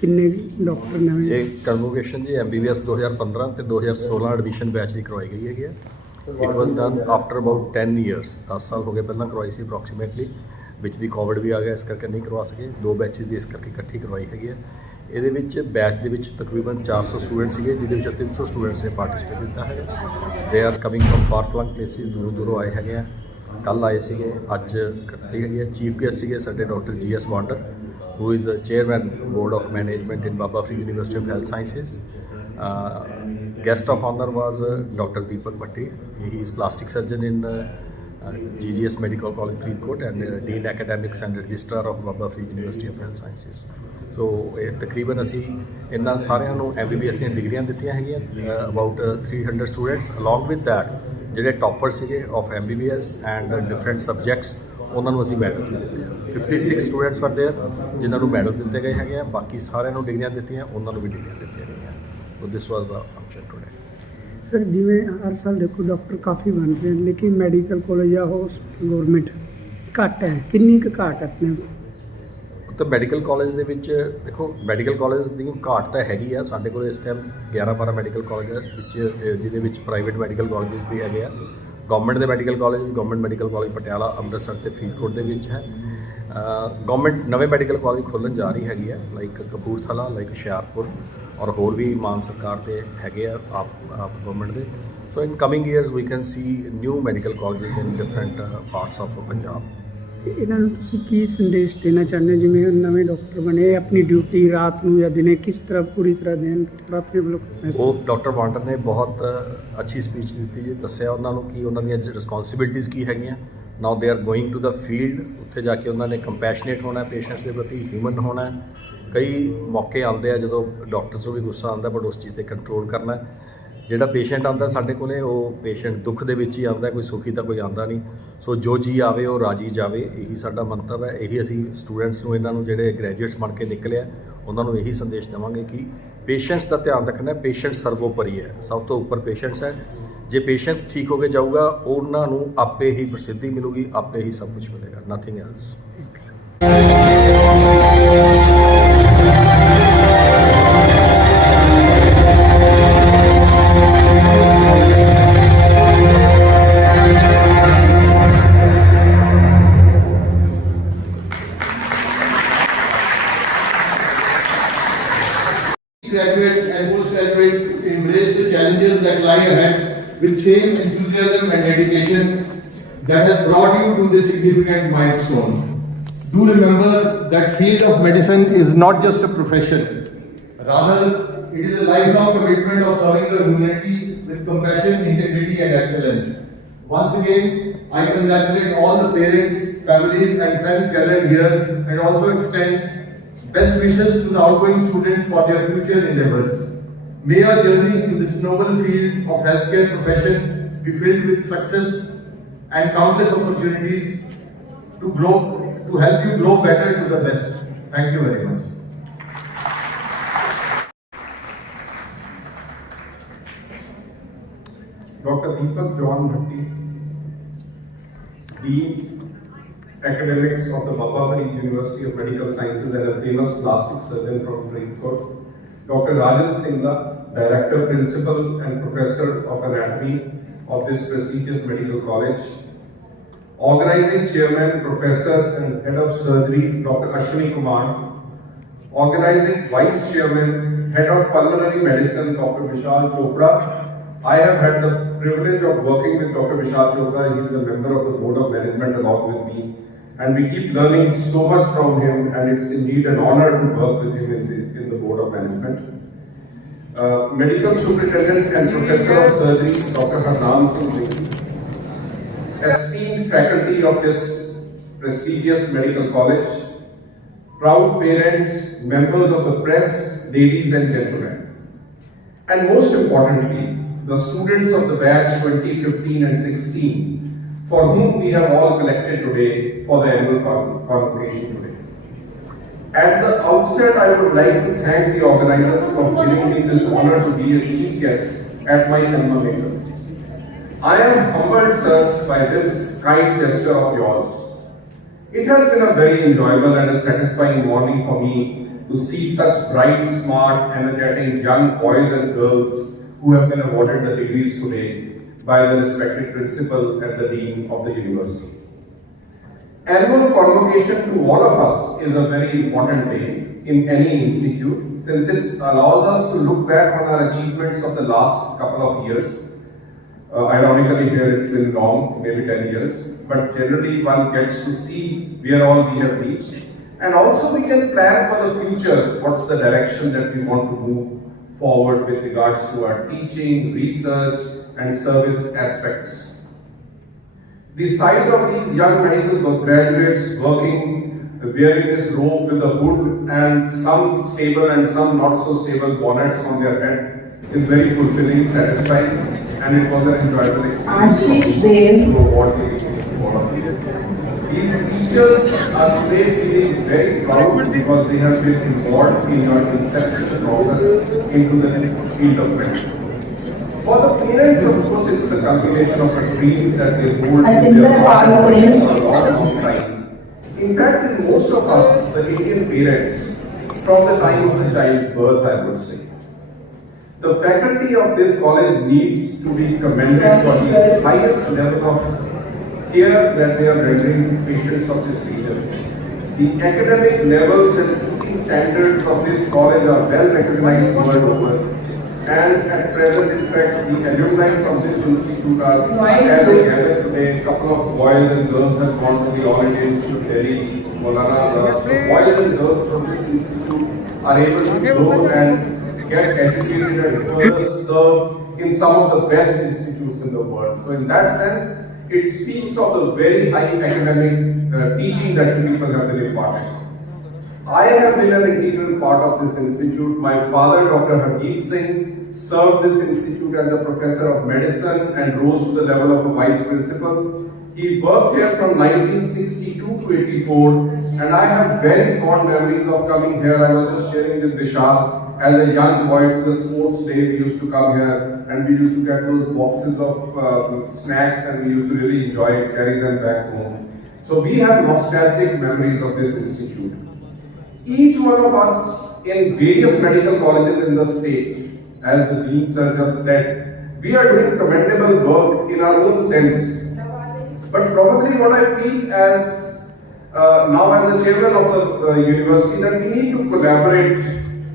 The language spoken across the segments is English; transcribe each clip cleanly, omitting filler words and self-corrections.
ਕਿੰਨੇ ਡਾਕਟਰ ਨਵੇਂ ਇਹ ਕਨਵੋਕੇਸ਼ਨ ਜੀ MBBS 2015 ਤੇ 2016 ਐਡਮਿਸ਼ਨ ਬੈਚ ਦੀ ਕਰਵਾਈ ਗਈ ਹੈਗੀ ਹੈ। It was done after about 10 years, 10 ਸਾਲ ਹੋ ਗਏ ਪਹਿਲਾਂ ਕਰਵਾਈ ਸੀ ਅਪਰੋਕਸੀਮੇਟਲੀ, ਵਿੱਚ ਦੀ ਕੋਵਿਡ ਵੀ ਆ ਗਿਆ, ਇਸ ਕਰਕੇ ਨਹੀਂ ਕਰਵਾ ਸਕੇ। 2 ਬੈਚਿਸ ਦੀ ਇਸ ਕਰਕੇ ਇਕੱਠੀ ਕਰਵਾਈ ਹੈਗੀ ਹੈ। ਇਹਦੇ ਵਿੱਚ ਬੈਚ ਦੇ ਵਿੱਚ ਤਕਰੀਬਨ 400 ਸਟੂਡੈਂਟ ਸੀਗੇ, ਜਿਹਦੇ ਵਿੱਚ 300 ਸਟੂਡੈਂਟਸ ਨੇ ਪਾਰਟਿਸਿਪੇਟ ਕੀਤਾ ਹੈਗਾ। They are coming from far flung places, ਦੂਰੋਂ ਆਏ ਹੈਗੇ ਆ। ਕੱਲ੍ਹ ਆਏ ਸੀਗੇ, ਅੱਜ ਕਰਤੀ ਹੈਗੀ ਹੈ। ਚੀਫ ਗੈਸਟ ਸੀਗੇ ਸਾਡੇ doctor GS wander, who is a chairman board of management in Baba Free University of Health Sciences. Guest of honor was Dr. Deepak Bhatti. He is plastic surgeon in Govt.Medical College Freethcourt and Dean Academics and Registrar of Baba Free University of Health Sciences. So ਤਕਰੀਬਨ ਅਸੀਂ ਇਹਨਾਂ ਸਾਰਿਆਂ ਨੂੰ MBBS ਦੀਆਂ ਡਿਗਰੀਆਂ ਦਿੱਤੀਆਂ ਹੈਗੀਆਂ, about 300 students. Along with that ਜਿਹੜੇ ਟੌਪਰ ਸੀਗੇ of MBBS and different subjects, ਉਹਨਾਂ ਨੂੰ ਅਸੀਂ ਮੈਡਲ ਵੀ ਦਿੱਤੇ ਆ। 56 ਸਟੂਡੈਂਟਸ ਵਰ ਦੇਅਰ ਜਿਨ੍ਹਾਂ ਨੂੰ ਮੈਡਲ ਦਿੱਤੇ ਗਏ ਹੈਗੇ ਆ। ਬਾਕੀ ਸਾਰਿਆਂ ਨੂੰ ਡਿਗਰੀਆਂ ਦਿੱਤੀਆਂ, ਉਹਨਾਂ ਨੂੰ ਵੀ ਡਿਗਰੀਆਂ ਦਿੱਤੀਆਂ ਗਈਆਂ। ਸੋ ਦਿਸ ਵਾਜ਼ ਦਾ ਫੰਕਸ਼ਨ ਟੁਡੇ। ਸਰ, ਜਿਵੇਂ ਹਰ ਸਾਲ ਦੇਖੋ ਡਾਕਟਰ ਕਾਫੀ ਬਣਦੇ ਹਨ, ਲੇਕਿਨ ਮੈਡੀਕਲ ਕਾਲਜ ਜਾਂ ਗੌਰਮੈਂਟ ਘੱਟ ਹੈ। ਕਿੰਨੀ ਕੁ ਘਾਟ ਹੈ ਆਪਣੇ ਤਾਂ ਮੈਡੀਕਲ ਕਾਲਜ ਦੇ ਵਿੱਚ ਦੇਖੋ, ਮੈਡੀਕਲ ਕਾਲਜ ਦੀ ਘਾਟ ਤਾਂ ਹੈਗੀ ਆ। ਸਾਡੇ ਕੋਲ ਇਸ ਟਾਈਮ 11-12 ਮੈਡੀਕਲ ਕਾਲਜ ਵਿੱਚ, ਜਿਹਦੇ ਵਿੱਚ ਪ੍ਰਾਈਵੇਟ ਮੈਡੀਕਲ ਕਾਲਜ ਵੀ ਹੈਗੇ ਆ। ਗਵਰਨਮੈਂਟ ਦੇ medical college, Govt.Medical college Patiala, Amritsar ਤੇ ਫਰੀਦਕੋਟ ਦੇ ਵਿੱਚ ਹੈ। ਗਵਰਨਮੈਂਟ ਨਵੇਂ ਮੈਡੀਕਲ ਕਾਲਜ ਖੋਲ੍ਹਣ ਜਾ ਰਹੀ ਹੈਗੀ ਹੈ, ਲਾਈਕ ਕਪੂਰਥਲਾ, ਲਾਈਕ ਹੁਸ਼ਿਆਰਪੁਰ, ਔਰ ਹੋਰ ਵੀ ਮਾਨ ਸਰਕਾਰ ਦੇ ਹੈਗੇ ਆ ਆਪ ਗਵਰਨਮੈਂਟ ਦੇ। So in coming years we can see new medical colleges in different parts of Punjab. ਇਹਨਾਂ ਨੂੰ ਤੁਸੀਂ ਕੀ ਸੰਦੇਸ਼ ਦੇਣਾ ਚਾਹੁੰਦੇ ਹੋ, ਜਿਵੇਂ ਨਵੇਂ ਡਾਕਟਰ ਬਣੇ, ਆਪਣੀ ਡਿਊਟੀ ਰਾਤ ਨੂੰ ਜਾਂ ਦਿਨੇ ਕਿਸ ਤਰ੍ਹਾਂ ਪੂਰੀ ਤਰ੍ਹਾਂ ਦੇਣ? ਥੋੜ੍ਹਾ ਆਪਣੇ ਵੱਲੋਂ ਉਹ ਡਾਕਟਰ ਵਾਂਡਰ ਨੇ ਬਹੁਤ ਅੱਛੀ ਸਪੀਚ ਦਿੱਤੀ ਜੀ। ਦੱਸਿਆ ਉਹਨਾਂ ਨੂੰ ਕਿ ਉਹਨਾਂ ਦੀਆਂ ਰਿਸਪੌਂਸਿਬਿਲਿਟੀਜ਼ ਕੀ ਹੈਗੀਆਂ। Now they are going to the field. ਉੱਥੇ ਜਾ ਕੇ ਉਹਨਾਂ ਨੇ ਕੰਪੈਸ਼ਨੇਟ ਹੋਣਾ, ਪੇਸ਼ੈਂਟਸ ਦੇ ਪ੍ਰਤੀ ਹਿਊਮਨ ਹੋਣਾ। ਕਈ ਮੌਕੇ ਆਉਂਦੇ ਆ ਜਦੋਂ ਡਾਕਟਰਸ ਨੂੰ ਵੀ ਗੁੱਸਾ ਆਉਂਦਾ, ਬਟ ਉਸ ਚੀਜ਼ 'ਤੇ ਕੰਟਰੋਲ ਕਰਨਾ। ਜਿਹੜਾ ਪੇਸ਼ੈਂਟ ਆਉਂਦਾ ਸਾਡੇ ਕੋਲੇ, ਉਹ ਪੇਸ਼ੈਂਟ ਦੁੱਖ ਦੇ ਵਿੱਚ ਹੀ ਆਉਂਦਾ, ਕੋਈ ਸੁਖੀ ਤਾਂ ਕੋਈ ਆਉਂਦਾ ਨਹੀਂ। ਸੋ ਜੋ ਜੀ ਆਵੇ ਉਹ ਰਾਜੀ ਜਾਵੇ, ਇਹੀ ਸਾਡਾ ਮੰਤਵ ਹੈ। ਇਹੀ ਅਸੀਂ ਸਟੂਡੈਂਟਸ ਨੂੰ, ਇਹਨਾਂ ਨੂੰ ਜਿਹੜੇ ਗ੍ਰੈਜੂਏਟਸ ਬਣ ਕੇ ਨਿਕਲੇ ਆ, ਉਹਨਾਂ ਨੂੰ ਇਹੀ ਸੰਦੇਸ਼ ਦੇਵਾਂਗੇ ਕਿ ਪੇਸ਼ੈਂਟਸ ਦਾ ਧਿਆਨ ਰੱਖਣਾ। ਪੇਸ਼ੈਂਟ ਸਰਵੋਪਰੀ ਹੈ, ਸਭ ਤੋਂ ਉੱਪਰ ਪੇਸ਼ੈਂਟਸ ਹੈ। ਜੇ ਪੇਸ਼ੈਂਟਸ ਠੀਕ ਹੋ ਕੇ ਜਾਊਗਾ, ਉਹਨਾਂ ਨੂੰ ਆਪੇ ਹੀ ਪ੍ਰਸਿੱਧੀ ਮਿਲੂਗੀ, ਆਪੇ ਹੀ ਸਭ ਕੁਝ ਮਿਲੇਗਾ, nothing else. Graduate and postgraduate embrace the challenges that lie ahead with same enthusiasm and dedication that has brought you to this significant milestone. Do remember that field of medicine is not just a profession. Rather, it is a lifelong commitment of serving the humanity with compassion, integrity and excellence. Once again, I congratulate all the parents, families and friends gathered here and also extend best wishes to the outgoing students for their future endeavors. May our journey in this noble field of healthcare profession be filled with success and countless opportunities to help you grow better to the best. Thank you very much. Dr. Deepak John Bhatti, Dean Academics of the Baba Free University of Medical Sciences and a famous plastic surgeon from Freethcourt. Dr. Rajindra, Director, Principal and Professor of Anatomy of this prestigious medical college. Organizing Chairman, Professor and Head of Surgery, Dr. Ashwini Kumar. Organizing Vice Chairman, Head of Pulmonary Medicine, Dr. Vishal Chopra. I have had the privilege of working with Dr. Vishal Chopra. He is a member of the Board of Management along with me. And we keep learning so much from him, and it's indeed an honor to work with him in the Board of Management. Medical Superintendent and Professor of Surgery, Dr. Harnam Singh, esteemed faculty of this prestigious medical college, proud parents, members of the press, ladies and gentlemen, and most importantly, the students of the batch 2015 and 16, for whom we have all collected today for the annual convocation today. At the outset, I would like to thank the organizers for giving me this honor to be a chief guest at my alma mater. I am humbled, sirs, by this kind gesture of yours. It has been a very enjoyable and a satisfying morning for me to see such bright, smart, energetic young boys and girls who have been awarded the degrees today by the respected principal and the dean of the university. Annual convocation to all of us is a very important day in any institute, since it allows us to look back on our achievements of the last couple of years. Ironically, here it's been long, maybe 10 years, but generally one gets to see where all we have reached, and also we can plan for the future, what's the direction that we want to move forward with regards to our teaching, research, and service aspects. The sight of these young medical graduates working, wearing this robe with a hood and some stable and some not so stable bonnets on their head is very fulfilling, satisfying, and it was an enjoyable experience to award to all of you. These teachers are today feeling very proud because they have been involved in your inception process into the field of medicine. For the parents, of course, it's the culmination of a dream that they hold in their heart for a long time. In fact, in most of us, the Indian parents, from the time of the child's birth, I would say, the faculty of this college needs to be commended for the highest level of care that they are rendering to patients of this region. The academic levels and teaching standards of this college are well recognized world over. And at present, in fact, the alumni from this institute are gathered today. A couple of boys and girls have gone to the All India Institute Delhi, Maulana. So boys and girls from this institute are able to go and get educated and further serve in some of the best institutes in the world. So in that sense, it speaks of the very high academic teaching that people have been imparted. I have been an integral part of this institute. My father, Dr. Harjeet Singh, served this institute as a professor of medicine and rose to the level of a vice principal. He worked here from 1962 to 84, and I have very fond memories of coming here. I was just sharing with Vishal, as a young boy to the sports day, we used to come here and we used to get those boxes of snacks, and we used to really enjoy it, carry them back home. So we have nostalgic memories of this institute. Each one of us in various medical colleges in the state, as the dean sir just said, we are doing commendable work in our own sense. But probably what I feel as now as the chairman of the university, that we need to collaborate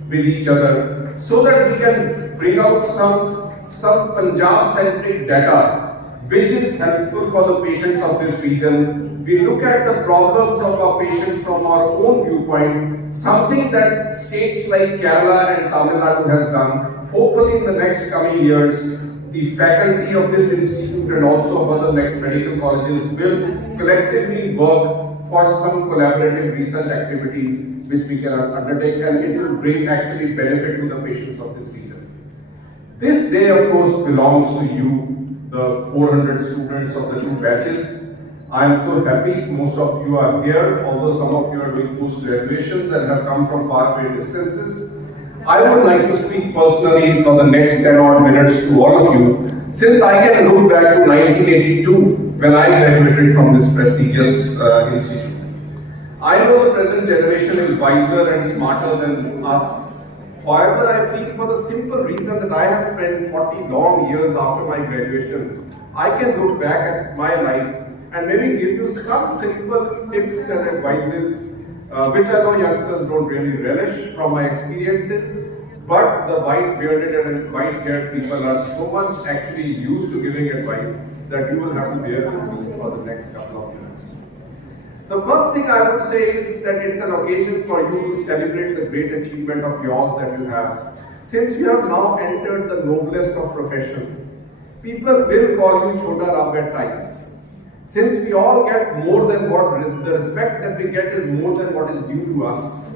with each other so that we can bring out some Punjab-centric data which is helpful for the patients of this region. We look at the problems of our patients from our own viewpoint, something that states like Kerala and Tamil Nadu has done. Hopefully in the next coming years, the faculty of this institute and also of other medical colleges will collectively work for some collaborative research activities which we can undertake, and it will bring actually benefit to the patients of this region. This day, of course, belongs to you, the 400 students of the two batches. I am so happy most of you are here, although some of you are doing post-graduations and have come from far away distances. I would like to speak personally for the next 10 odd minutes to all of you, since I can look back to 1982 when I graduated from this prestigious institute. I know the present generation is wiser and smarter than us. However, I feel for the simple reason that I have spent 40 long years after my graduation, I can look back at my life and maybe give you some simple tips and advices, which I know youngsters don't really relish from my experiences, but the white-bearded and white-haired people are so much actually used to giving advice that you will have to bear with me for the next couple of minutes. The first thing I would say is that it's an occasion for you to celebrate the great achievement of yours that you have. Since you have now entered the noblest of profession, people will call you Chota Rab at times. Since we all get more than what, the respect that we get is more than what is due to us,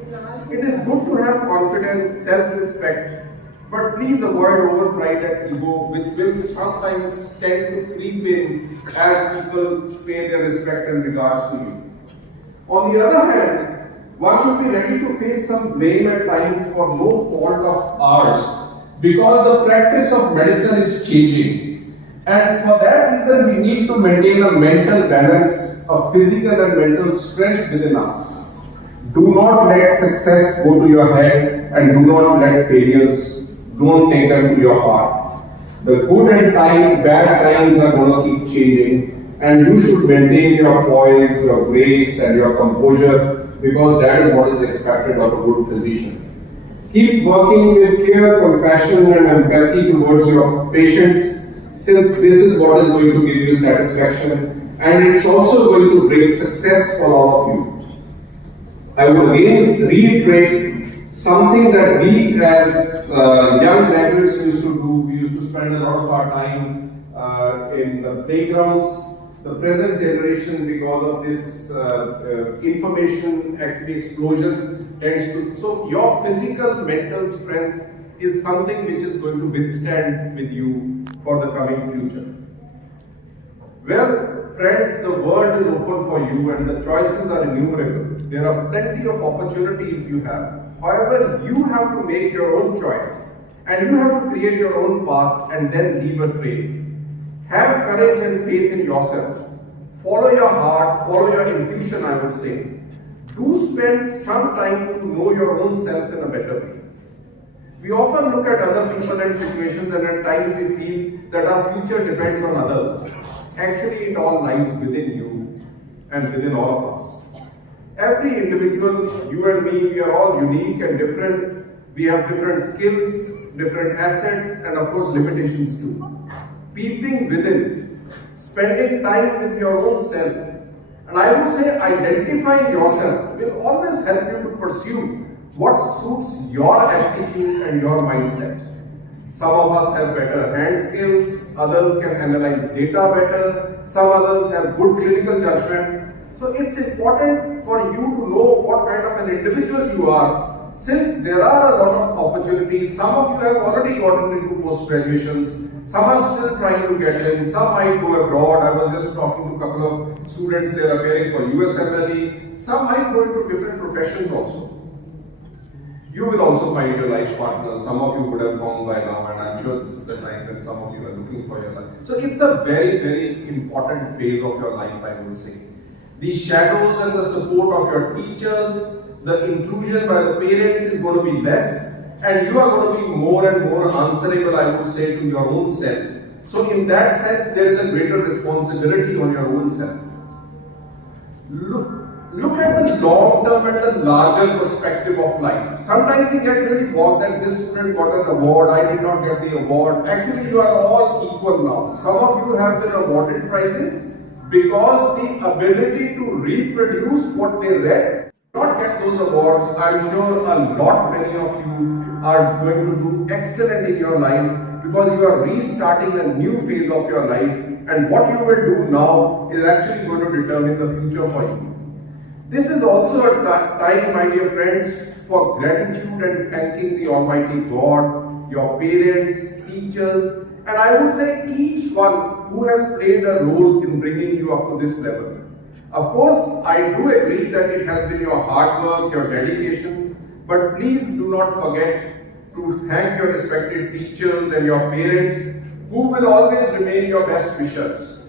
it is good to have confidence, self-respect, but please avoid overpride and ego, which will sometimes tend to creep in as people pay their respect and regards to you. On the other hand, one should be ready to face some blame at times for no fault of ours, because the practice of medicine is changing. And for that reason, we need to maintain a mental balance, a physical and mental strength within us. Do not let success go to your head, and do not let failures, don't take them to your heart. The good and bad times are going to keep changing, and you should maintain your poise, your grace and your composure, because that is what is expected of a good physician. Keep working with care, compassion and empathy towards your patients, since this is what is going to give you satisfaction, and it's also going to bring success for all of you. I would again reiterate something that we as young graduates used to do. We used to spend a lot of our time in the playgrounds. The present generation, because of this information actually explosion, tends to. So your physical, mental strength is something which is going to withstand with you for the coming future. Well, friends, the world is open for you and the choices are innumerable. There are plenty of opportunities you have. However, you have to make your own choice and you have to create your own path and then leave a trail. Have courage and faith in yourself. Follow your heart, follow your intuition, I would say. Do spend some time to know your own self in a better way. We often look at other people and situations and at times we feel that our future depends on others. Actually, it all lies within you and within all of us. Every individual, you and me, we are all unique and different. We have different skills, different assets, and of course limitations too. Peeping within, spending time with your own self, and I would say identifying yourself will always help you to pursue what suits your attitude and your mindset. Some of us have better hand skills, others can analyze data better, some others have good clinical judgment. So it's important for you to know what kind of an individual you are. Since there are a lot of opportunities, some of you have already gotten into post-graduations, some are still trying to get in, some might go abroad. I was just talking to a couple of students, they are appearing for USMLE, some might go into different professions also. You will also find your life partner. Some of you would have gone by now, and I'm sure this is the time when some of you are looking for your life. So it's a very, very important phase of your life, I would say. The shadows and the support of your teachers, the intrusion by the parents is going to be less, and you are going to be more and more answerable, I would say, to your own self. So in that sense, there is a greater responsibility on your own self. Look at the long term and the larger perspective of life. Sometimes we get really bogged that this student got an award, I did not get the award. Actually, you are all equal now. Some of you have been awarded prizes because the ability to reproduce what they read, not get those awards. I'm sure many of you are going to do excellent in your life because you are restarting a new phase of your life, and what you will do now is actually going to determine the future for you. This is also a time, my dear friends, for gratitude and thanking the Almighty God, your parents, teachers, and I would say each one who has played a role in bringing you up to this level. Of course, I do agree that it has been your hard work, your dedication, but please do not forget to thank your respected teachers and your parents who will always remain your best wishers.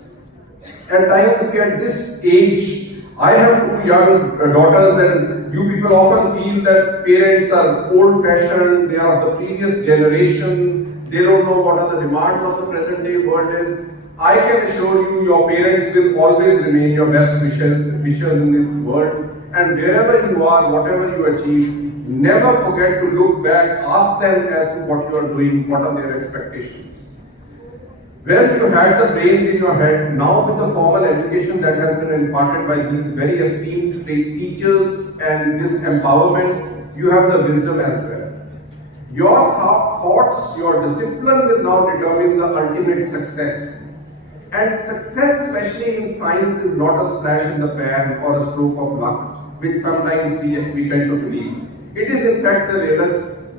At times we at this age, I have 2 young daughters, and you people often feel that parents are old-fashioned, they are of the previous generation, they don't know what are the demands of the present day world is. I can assure you, your parents will always remain your best wishers in this world, and wherever you are, whatever you achieve, never forget to look back, ask them as to what you are doing, what are their expectations. Well, you had the brains in your head. Now with the formal education that has been imparted by these very esteemed teachers and this empowerment, you have the wisdom as well. Your thoughts, your discipline will now determine the ultimate success. And success, especially in science, is not a splash in the pan or a stroke of luck, which sometimes we tend to believe. It is in fact the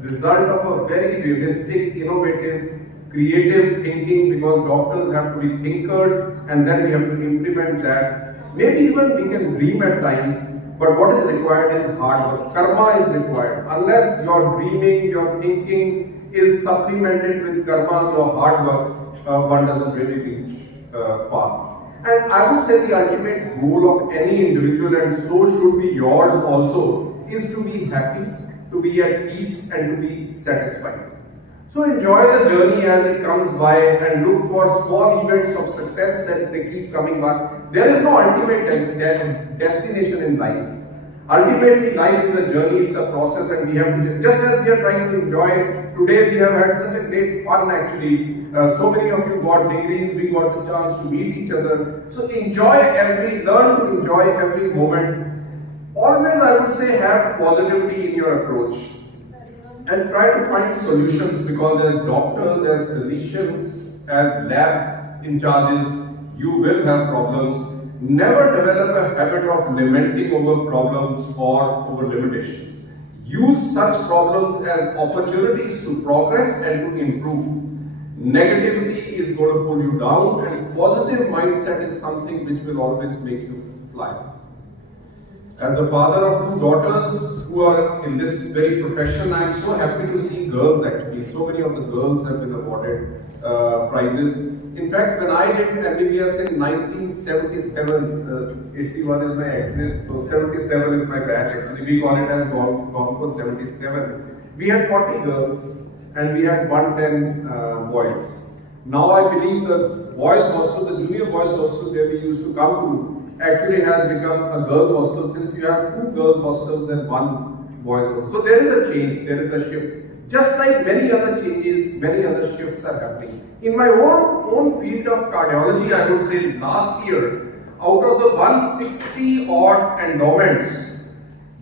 result of a very realistic, innovative, creative thinking, because doctors have to be thinkers and then we have to implement that. Maybe even we can dream at times, but what is required is hard work. Karma is required. Unless your dreaming, your thinking is supplemented with karma, your hard work, one doesn't really reach far. And I would say the ultimate goal of any individual, and so should be yours also, is to be happy, to be at peace, and to be satisfied. So enjoy the journey as it comes by and look for small events of success that they keep coming back. There is no ultimate destination in life. Ultimately, life is a journey, it's a process, and we have to, just as we are trying to enjoy it. Today we have had such a great fun actually. So many of you got degrees, we got the chance to meet each other. So learn to enjoy every moment. Always, I would say, have positivity in your approach. And try to find solutions, because as doctors, as physicians, as lab in charges, you will have problems. Never develop a habit of lamenting over problems or over limitations. Use such problems as opportunities to progress and to improve. Negativity is going to pull you down, and positive mindset is something which will always make you fly. As a father of two daughters who are in this very profession, I am so happy to see girls actually. So many of the girls have been awarded prizes. In fact, when I did MBBS in 1977, 81 is my exit, so 77 is my batch actually. We call it as gone for 77. We had 40 girls and we had 110 boys. Now I believe the boys hostel, the junior boys hostel where we used to come to, actually has become a girls hostel, since you have 2 girls hostels and 1 boys hostel. So there is a change, there is a shift. Just like many other changes, many other shifts are happening. In my own field of cardiology, I would say last year, out of the 160 odd endowments,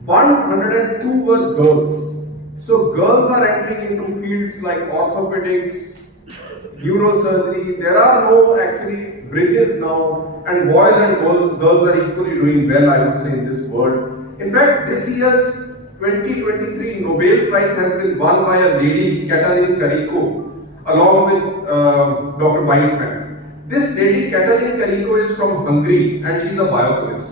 102 were girls. So girls are entering into fields like orthopedics, neurosurgery. There are no actually bridges now, and boys and girls are equally doing well, I would say, in this world. In fact, this year's 2023 Nobel Prize has been won by a lady, Katalin Kariko, along with Dr. Weizmann. This lady, Katalin Kariko, is from Hungary and she's a biochemist.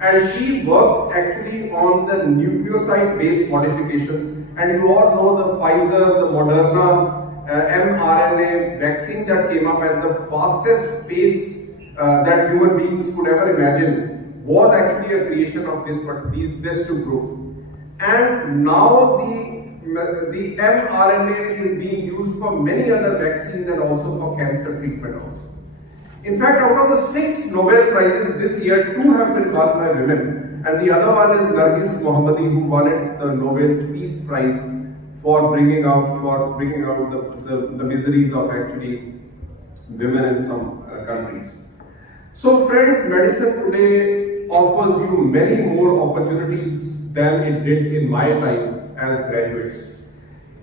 And she works actually on the nucleoside-based modifications. And you all know the Pfizer, the Moderna mRNA vaccine that came up at the fastest pace that human beings could ever imagine was actually a creation of this two group. And now the mRNA is being used for many other vaccines and also for cancer treatment also. In fact, out of the 6 Nobel Prizes this year, 2 have been won by women, and the other one is Nargis Mohammadi, who won the Nobel Peace Prize for bringing out the miseries of actually women in some countries. So friends, medicine today offers you many more opportunities than it did in my time as graduates.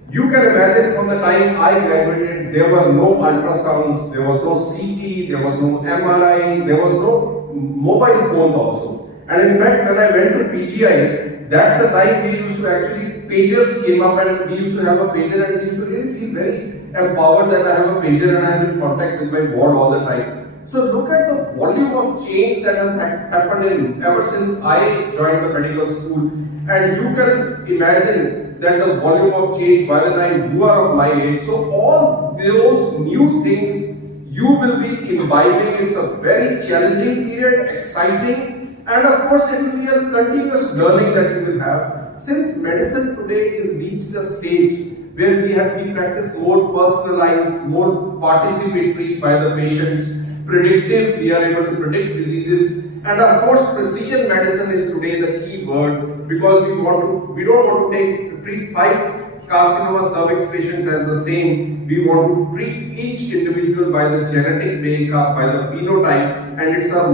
You can imagine from the time I graduated, there were no ultrasounds, there was no CT, there was no MRI, there was no mobile phones also. And in fact, when I went to PGI, that's the time we used to actually, pagers came up and we used to have a pager, and we used to really feel very empowered that I have a pager and I am in contact with my ward all the time. So look at the volume of change that has happened ever since I joined the medical school, and you can imagine that the volume of change by the time you are of my age. So all those new things you will be imbibing. It's a very challenging period, exciting, and of course it will be a continuous learning that you will have. Since medicine today is reached a stage where we practice more personalized, more participatory by the patients, predictive, we are able to predict diseases, and of course precision medicine is today the key word, because we don't want to treat 5 carcinoma cervix patients as the same. We want to treat each individual by the genetic makeup, by the phenotype, and it's a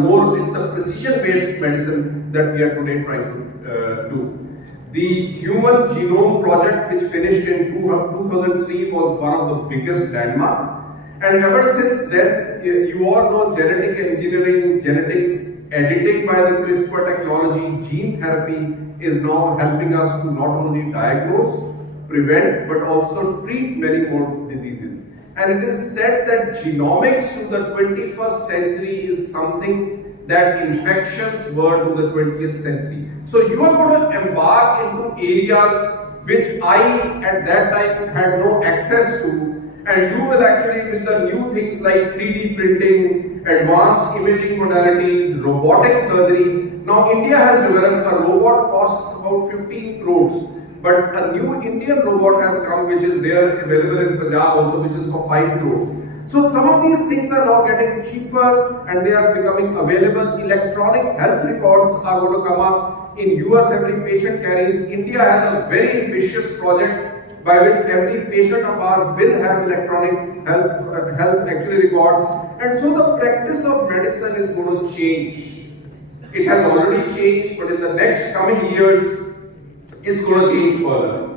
precision based medicine that we are today trying to do. The Human Genome Project, which finished in 2003, was one of the biggest landmark. And ever since then, you all know genetic engineering, genetic editing by the CRISPR technology, gene therapy is now helping us to not only diagnose, prevent, but also treat many more diseases. And it is said that genomics to the 21st century is something that infections were to the 20th century. So you are going to embark into areas which I at that time had no access to. and you will actually, with the new things like 3D printing, advanced imaging modalities, robotic surgery. Now India has developed a robot costs about 15 crores, but a new Indian robot has come which is there available in Punjab also, which is for 5 crores. So some of these things are now getting cheaper and they are becoming available. Electronic health records are going to come up. In US every patient carries. India has a very ambitious project by which every patient of ours will have electronic health actually records. And so the practice of medicine is going to change. It has already changed, but in the next coming years, it's going to change further.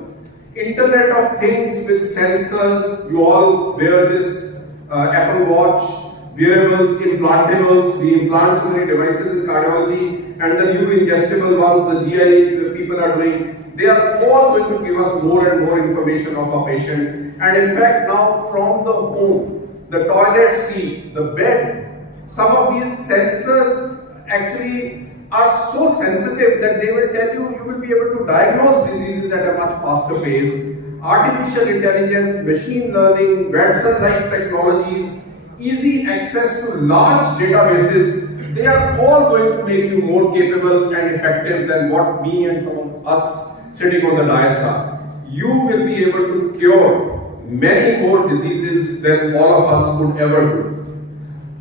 Internet of Things with sensors, you all wear this Apple Watch, wearables, implantables, we implant so many devices in cardiology, and the new ingestible ones, the GI people are doing, they are all going to give us more and more information of our patient. And in fact, now from the home, the toilet seat, the bed, some of these sensors actually are so sensitive that they will tell you, you will be able to diagnose diseases at a much faster pace. Artificial intelligence, machine learning, Watson-like technologies, easy access to large databases, they are all going to make you more capable and effective than what me and some of us sitting on the dais are. You will be able to cure many more diseases than all of us could ever do.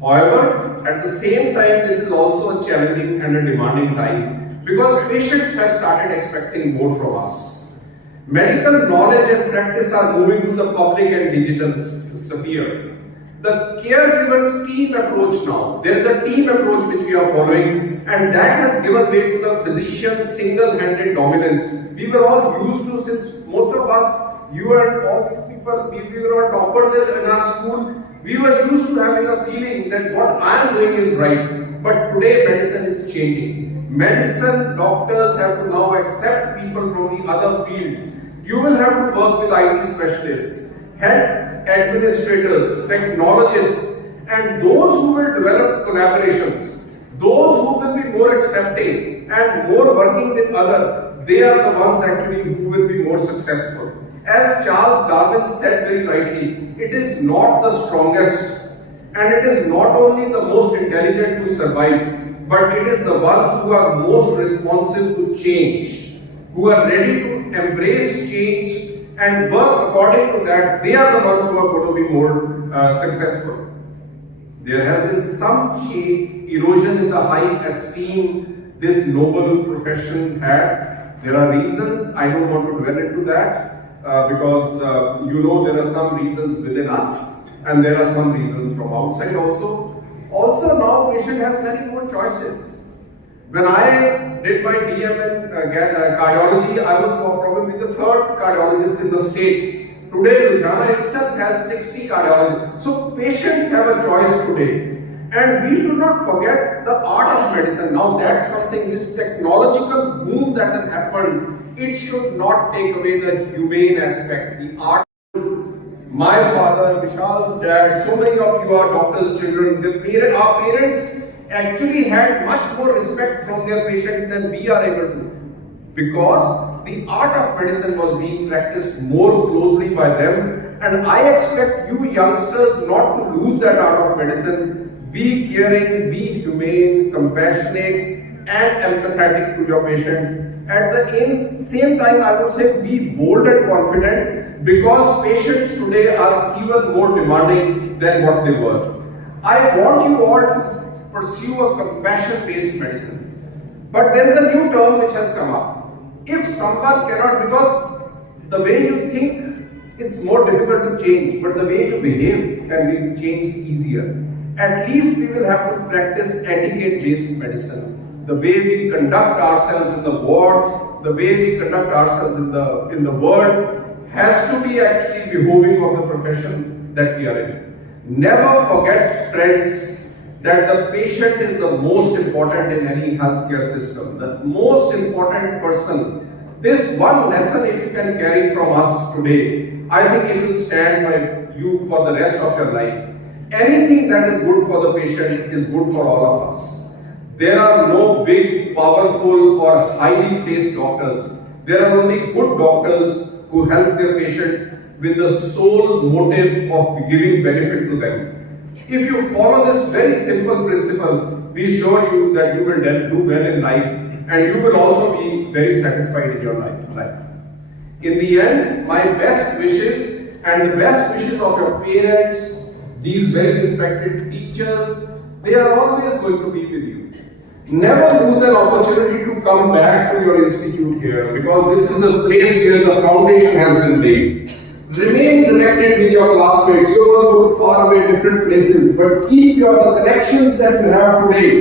However, at the same time, this is also a challenging and a demanding time because patients have started expecting more from us. Medical knowledge and practice are moving to the public and digital sphere. The caregivers team approach now, there is a team approach which we are following, and that has given way to the physician's single-handed dominance. We were all used to, since most of us, you and all these people, we were all toppers in our school, we were used to having a feeling that what I am doing is right. But today medicine is changing. Medicine, doctors have to now accept people from the other fields. You will have to work with IT specialists, health administrators, technologists, and those who will develop collaborations, those who will be more accepting and more working with others, they are the ones actually who will be more successful. As Charles Darwin said very rightly, it is not the strongest and it is not only the most intelligent to survive, but it is the ones who are most responsive to change, who are ready to embrace change and work according to that. They are the ones who are going to be more successful. There has been some erosion in the high esteem this noble profession had. There are reasons, I don't want to dwell into that. Because you know there are some reasons within us and there are some reasons from outside also. Also now patient has many more choices. When I did my DM in cardiology, I was probably the third cardiologist in the state. Today Ludhiana itself has 60 cardiologists. So patients have a choice today. And we should not forget the art of medicine. Now that's something, this technological boom that has happened, it should not take away the humane aspect, the art. My father, Vishal's dad, so many of you are doctors' children. Our parents actually had much more respect from their patients than we are able to. Because the art of medicine was being practiced more closely by them. And I expect you youngsters not to lose that art of medicine. Be caring, be humane, compassionate, and empathetic to your patients. At the same time, I would say be bold and confident because patients today are even more demanding than what they were. I want you all to pursue a compassion-based medicine. But there is a new term which has come up. If someone cannot, because the way you think, it's more difficult to change, but the way you behave can be changed easier. At least we will have to practice etiquette-based medicine. The way we conduct ourselves in the wards, the way we conduct ourselves in the world has to be actually behoving of the profession that we are in. Never forget, friends, that the patient is the most important in any healthcare system. The most important person. This one lesson, if you can carry from us today, I think it will stand by you for the rest of your life. Anything that is good for the patient is good for all of us. There are no big, powerful or highly placed doctors. There are only good doctors who help their patients. with the sole motive of giving benefit to them. If you follow this very simple principle, we assure you that you will do well in life and you will also be very satisfied in your life. In the end, my best wishes and the best wishes of your parents, these very respected teachers, they are always going to be with you. Never lose an opportunity to come back to your institute here, because this is a place where the foundation has been laid. Remain connected with your classmates. You are going to go far away, different places, but keep the connections that you have today.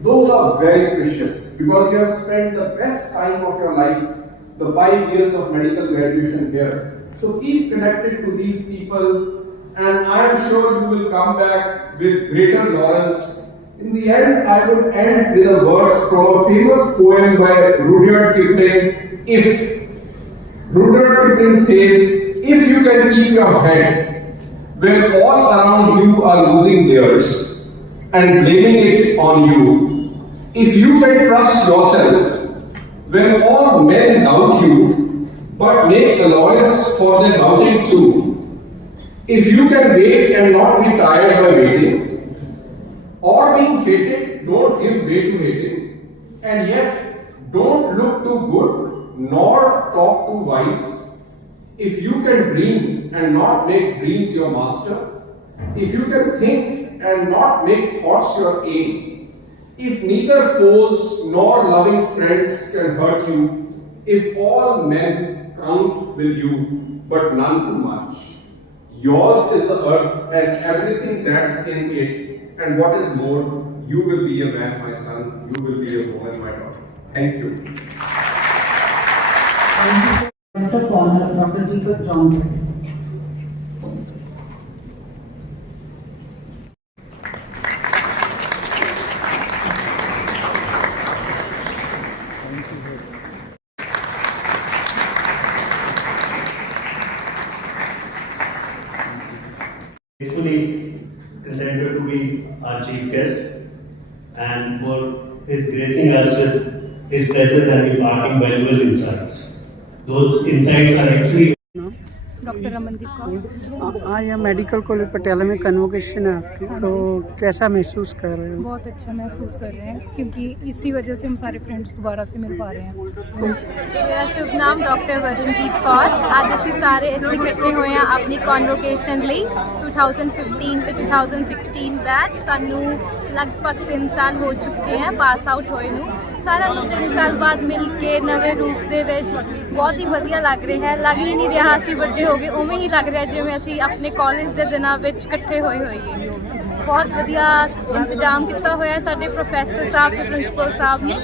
Those are very precious, because you have spent the best time of your life, the 5 years of medical graduation here. So keep connected to these people, and I am sure you will come back with greater laurels. In the end, I will end with a verse from a famous poem by Rudyard Kipling. Rudyard Kipling says, if you can keep your head when all around you are losing theirs and blaming it on you, if you can trust yourself when all men doubt you but make allowance for their doubting too, if you can wait and not be tired by waiting, or being hated, don't give way to hating, and yet don't look too good nor talk too wise. If you can dream and not make dreams your master, if you can think and not make thoughts your aim, if neither foes nor loving friends can hurt you, if all men count with you but none too much, yours is the earth and everything that's in it. And what is more, you will be a man, my son. You will be a woman, my daughter. Thank you. Guest of honor, Dr. Deepak John. Gratefully consented to be our chief guest and for his gracing us with his presence and imparting valuable insights. Those insights are actually doctor Ramandeep Kaur. आज यहाँ medical college Patiala में convocation है आपकी, तो कैसा महसूस कर रहे हो? बहुत अच्छा महसूस कर रहे हैं, क्योंकि इसी वजह से हम सारे फ्रेंड्स दोबारा से मिल पा रहे हैं। मेरा शुभ नाम डॉक्टर रजनीत कौर। आज ਅਸੀਂ ਸਾਰੇ ਇੱਥੇ ਇਕੱਠੇ ਹੋਏ ਆ ਆਪਣੀ ਕਨਵੋਕੇਸ਼ਨ ਲਈ 2015 ਤੇ 2016 ਬੈਚ। ਸਾਨੂੰ ਲਗਭਗ 3 ਸਾਲ ਹੋ ਚੁੱਕੇ हैं ਪਾਸ ਆਊਟ ਹੋਏ ਨੂੰ। ਸਾਰਿਆਂ ਨੂੰ 3 ਸਾਲ ਬਾਅਦ ਮਿਲ ਕੇ ਨਵੇਂ ਰੂਪ ਦੇ ਵਿੱਚ ਬਹੁਤ ਹੀ ਵਧੀਆ ਲੱਗ ਰਿਹਾ ਹੈ। ਲੱਗ ਹੀ ਨਹੀਂ ਰਿਹਾ ਅਸੀਂ ਵੱਡੇ ਹੋ ਗਏ, ਉਵੇਂ ਹੀ ਲੱਗ ਰਿਹਾ ਜਿਵੇਂ ਅਸੀਂ ਆਪਣੇ ਕਾਲਜ ਦੇ ਦਿਨਾਂ ਵਿੱਚ ਇਕੱਠੇ ਹੋਏ ਹੋਈਏ। ਬਹੁਤ ਵਧੀਆ ਇੰਤਜ਼ਾਮ ਕੀਤਾ ਹੋਇਆ ਸਾਡੇ ਪ੍ਰੋਫੈਸਰ ਸਾਹਿਬ ਤੇ ਪ੍ਰਿੰਸੀਪਲ ਸਾਹਿਬ ਨੇ,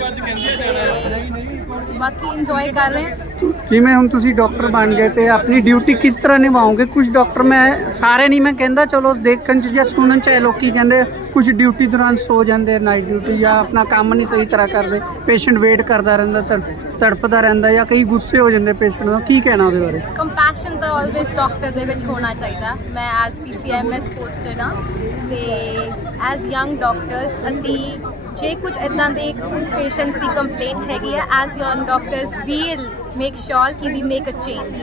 ਤੇ ਬਾਕੀ ਇੰਜੋਏ ਕਰ ਰਹੇ ਹਾਂ। ਜਿਵੇਂ ਹੁਣ ਤੁਸੀਂ ਡਾਕਟਰ ਬਣ ਗਏ ਤੇ ਆਪਣੀ ਡਿਊਟੀ ਕਿਸ ਤਰ੍ਹਾਂ ਨਿਭਾਓਗੇ? ਕੁਝ ਡਾਕਟਰ, ਮੈਂ ਸਾਰੇ ਨਹੀਂ ਮੈਂ ਕਹਿੰਦਾ, ਚਲੋ ਦੇਖਣ 'ਚ ਜਾਂ ਸੁਣਨ 'ਚ ਲੋਕੀ ਕਹਿੰਦੇ ਕੁਝ ਡਿਊਟੀ ਦੌਰਾਨ ਸੋ ਜਾਂਦੇ, ਨਾਈਟ ਡਿਊਟੀ, ਜਾਂ ਆਪਣਾ ਕੰਮ ਨਹੀਂ ਸਹੀ ਤਰ੍ਹਾਂ ਕਰਦੇ, ਪੇਸ਼ੈਂਟ ਵੇਟ ਕਰਦਾ ਰਹਿੰਦਾ, ਤੜਪਦਾ ਰਹਿੰਦਾ, ਜਾਂ ਕਈ ਗੁੱਸੇ ਹੋ ਜਾਂਦੇ ਪੇਸ਼ੈਂਟ ਦਾ। ਕੀ ਕਹਿਣਾ ਉਹਦੇ ਬਾਰੇ? ਕੰਪੈਸ਼ਨ ਤਾਂ ਆਲਵੇਜ਼ ਡਾਕਟਰ ਦੇ ਵਿੱਚ ਹੋਣਾ ਚਾਹੀਦਾ। ਮੈਂ ਐਜ਼ PCMS ਪੋਸਟਡ ਹਾਂ, ਤੇ ਐਜ਼ ਯੰਗ ਡਾਕਟਰਸ ਅਸੀਂ ਜੇ ਕੁਝ ਇੱਦਾਂ ਦੇ ਪੇਸ਼ੈਂਟਸ ਦੀ ਕੰਪਲੇਂਟ ਹੈਗੀ ਆ, as young doctors we'll make sure ਕਿ ਵੀ ਮੇਕ ਅ ਚੇਂਜ।